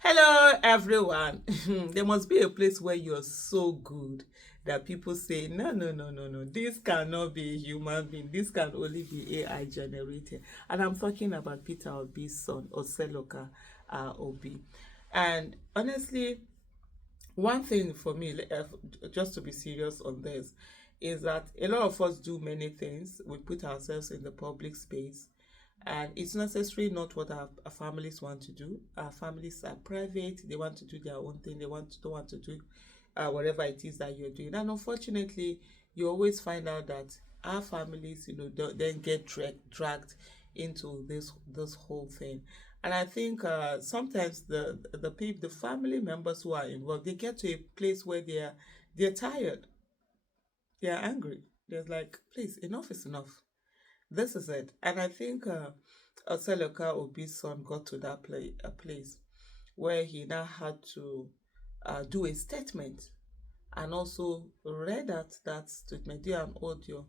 Hello, everyone. There must be a place where you're so good that people say, no, no, no, no, no, this cannot be a human being. This can only be AI generated. And I'm talking about Peter Obi's son, Oseloka Obi. And honestly, one thing for me, just to be serious on this, is that a lot of us do many things. We put ourselves in the public space, and it's necessarily not what our families want to do. Our families are private; they want to do their own thing. They don't want to do whatever it is that you're doing. And unfortunately, you always find out that our families, then get dragged into this whole thing. And I think sometimes the people, the family members who are involved, they get to a place where they're tired, they're angry. They're like, please, enough is enough. This is it. And I think Oseloka Obi's son got to that a place where he now had to do a statement and also read out that statement, do an audio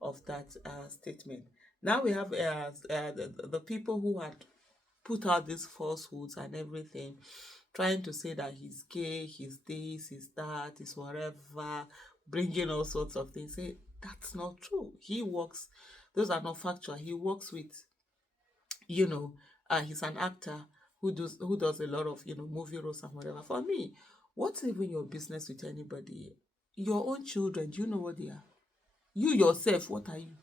of that statement. Now we have the people who had put out these falsehoods and everything, trying to say that he's gay, he's this, he's that, he's whatever, bringing all sorts of things. Say that's not true. He works; those are not factual. He works with, you know, he's an actor who does a lot of movie roles and whatever. For me, what's even your business with anybody? Your own children, do you know what they are? You yourself, what are you?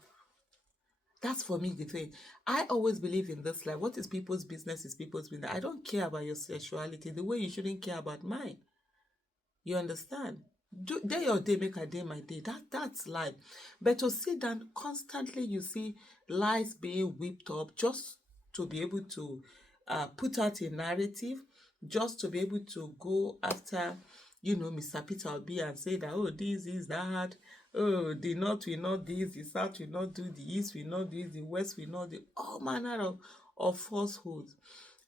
That's for me the thing. I always believe in this, like, what is people's business is people's business. I don't care about your sexuality the way you shouldn't care about mine. You understand? Day your day, make a day my day. That's life. But to sit down constantly, you see lies being whipped up just to be able to put out a narrative, just to be able to go after, Mr. Peter Obi and say that, oh, this is that, oh, the North will not this, the South will not do, the East will not do, the West will not do, all manner of falsehoods.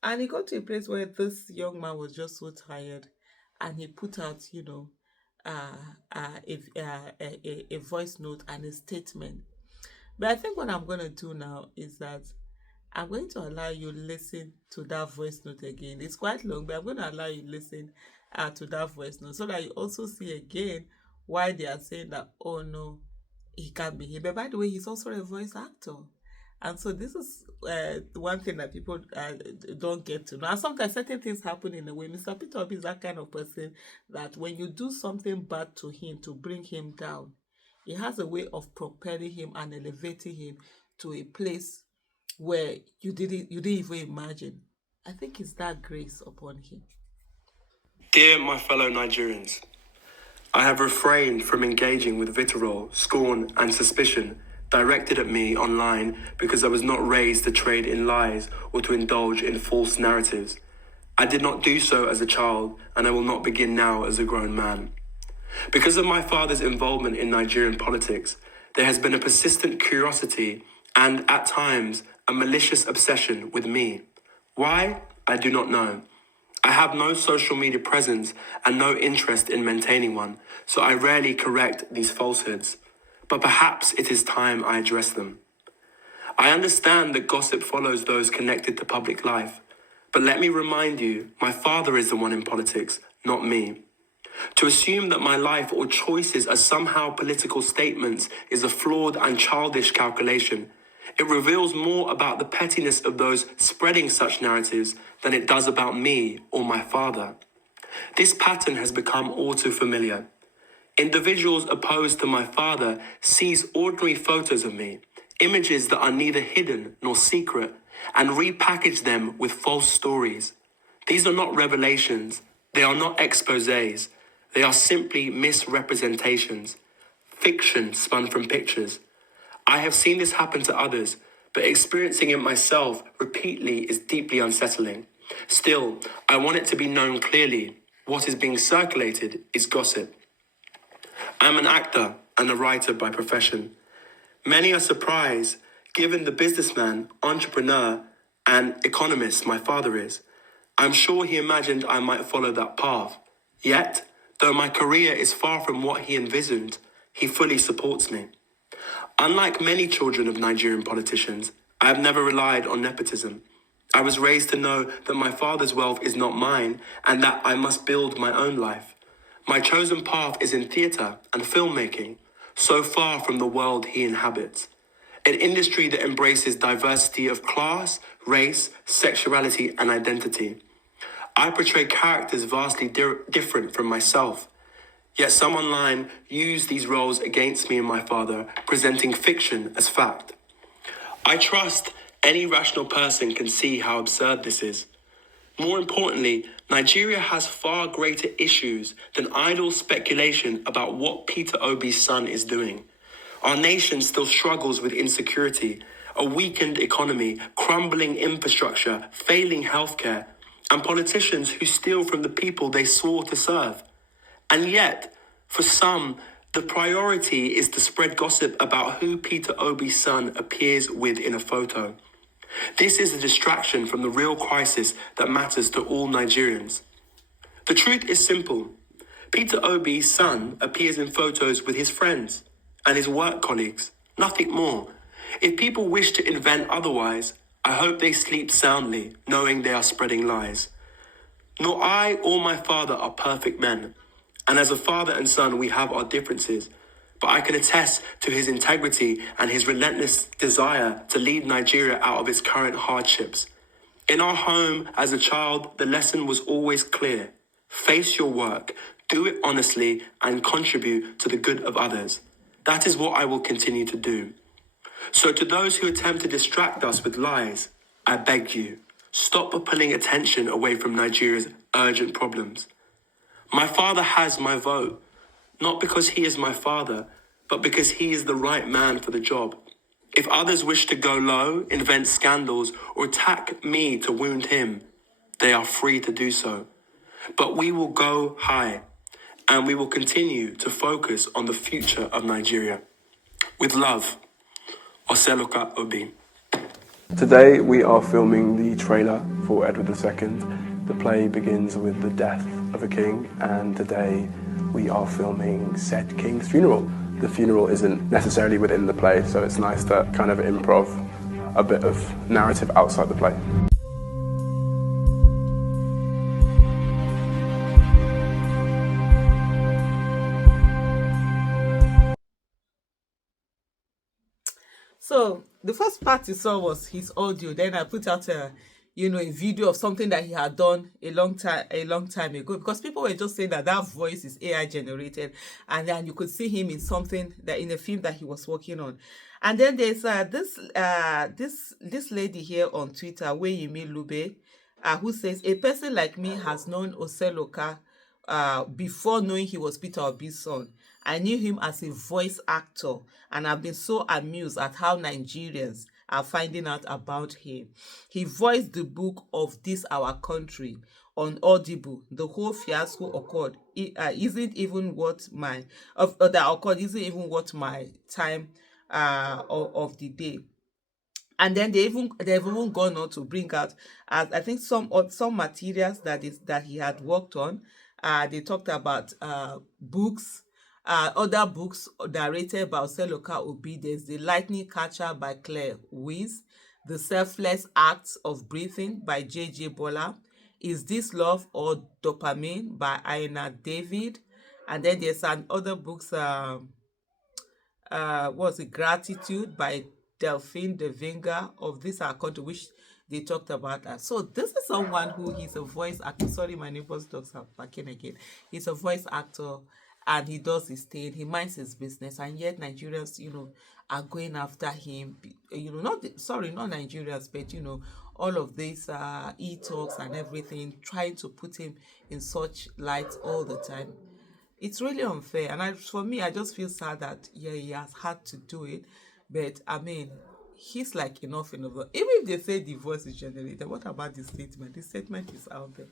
And he got to a place where this young man was just so tired, and he put out, a voice note and a statement. But I think what I'm going to do now is that I'm going to allow you listen to that voice note again. It's quite long, but I'm going to allow you listen to that voice note so that you also see again why they are saying that, oh no, he can't be here. But by the way, he's also a voice actor. And so this is one thing that people don't get to know. And sometimes certain things happen in a way. Mr. Peter Obi is that kind of person that when you do something bad to him to bring him down, he has a way of propelling him and elevating him to a place where you didn't even imagine. I think it's that grace upon him. Dear my fellow Nigerians, I have refrained from engaging with vitriol, scorn, and suspicion directed at me online because I was not raised to trade in lies or to indulge in false narratives. I did not do so as a child, and I will not begin now as a grown man. Because of my father's involvement in Nigerian politics, there has been a persistent curiosity and, at times, a malicious obsession with me. Why? I do not know. I have no social media presence and no interest in maintaining one, so I rarely correct these falsehoods. But perhaps it is time I address them. I understand that gossip follows those connected to public life, but let me remind you, my father is the one in politics, not me. To assume that my life or choices are somehow political statements is a flawed and childish calculation. It reveals more about the pettiness of those spreading such narratives than it does about me or my father. This pattern has become all too familiar. Individuals opposed to my father seize ordinary photos of me, images that are neither hidden nor secret, and repackage them with false stories. These are not revelations. They are not exposés. They are simply misrepresentations, fiction spun from pictures. I have seen this happen to others, but experiencing it myself repeatedly is deeply unsettling. Still, I want it to be known clearly. What is being circulated is gossip. I'm an actor and a writer by profession. Many are surprised, given the businessman, entrepreneur, and economist my father is. I'm sure he imagined I might follow that path. Yet, though my career is far from what he envisioned, he fully supports me. Unlike many children of Nigerian politicians, I have never relied on nepotism. I was raised to know that my father's wealth is not mine and that I must build my own life. My chosen path is in theatre and filmmaking, so far from the world he inhabits. An industry that embraces diversity of class, race, sexuality, and identity. I portray characters vastly different from myself. Yet some online use these roles against me and my father, presenting fiction as fact. I trust any rational person can see how absurd this is. More importantly, Nigeria has far greater issues than idle speculation about what Peter Obi's son is doing. Our nation still struggles with insecurity, a weakened economy, crumbling infrastructure, failing healthcare, and politicians who steal from the people they swore to serve. And yet, for some, the priority is to spread gossip about who Peter Obi's son appears with in a photo. This is a distraction from the real crisis that matters to all Nigerians. The truth is simple. Peter Obi's son appears in photos with his friends and his work colleagues, nothing more. If people wish to invent otherwise, I hope they sleep soundly, knowing they are spreading lies. Nor I or my father are perfect men, and as a father and son we have our differences, but I can attest to his integrity and his relentless desire to lead Nigeria out of its current hardships. In our home as a child, the lesson was always clear. Face your work, do it honestly, and contribute to the good of others. That is what I will continue to do. So to those who attempt to distract us with lies, I beg you, stop pulling attention away from Nigeria's urgent problems. My father has my vote, not because he is my father, but because he is the right man for the job. If others wish to go low, invent scandals, or attack me to wound him, they are free to do so. But we will go high, and we will continue to focus on the future of Nigeria. With love, Oseloka Obi. Today we are filming the trailer for Edward II. The play begins with the death of a king, and today we are filming said king's funeral. The funeral isn't necessarily within the play, so it's nice to kind of improv a bit of narrative outside the play. So the first part you saw was his audio. Then I put out a video of something that he had done a long time ago, because people were just saying that that voice is AI generated, and then you could see him in something that in a film that he was working on. And then there's this lady here on Twitter, Weyimi Lube, who says a person like me has known Oseloka before knowing he was Peter Obi's son. I knew him as a voice actor, and I've been so amused at how Nigerians are finding out about him. He voiced the book of This Our Country on Audible. The whole fiasco occurred. Isn't even what my that occurred isn't even what my time of the day. And then they've even gone on to bring out, I think, some materials that he had worked on. They talked about books, other books narrated by Oseloka Obi. There's The Lightning Catcher by Claire Weiss, The Selfless Acts of Breathing by J.J. Bola, Is This Love or Dopamine by Aina David, and then there's other books. Was it Gratitude by Delphine de Vinga of This Our Country, which they talked about that. So this is someone who he's a voice actor. Sorry, my neighbor's dogs are barking again. He's a voice actor, and he does his thing. He minds his business, and yet Nigerians, are going after him. Not Nigerians, but all of these e-talks and everything, trying to put him in such light all the time. It's really unfair, and for me, I just feel sad that he has had to do it. But I mean, he's like enough. Even if they say the voice is generated, what about the statement? The statement is out there.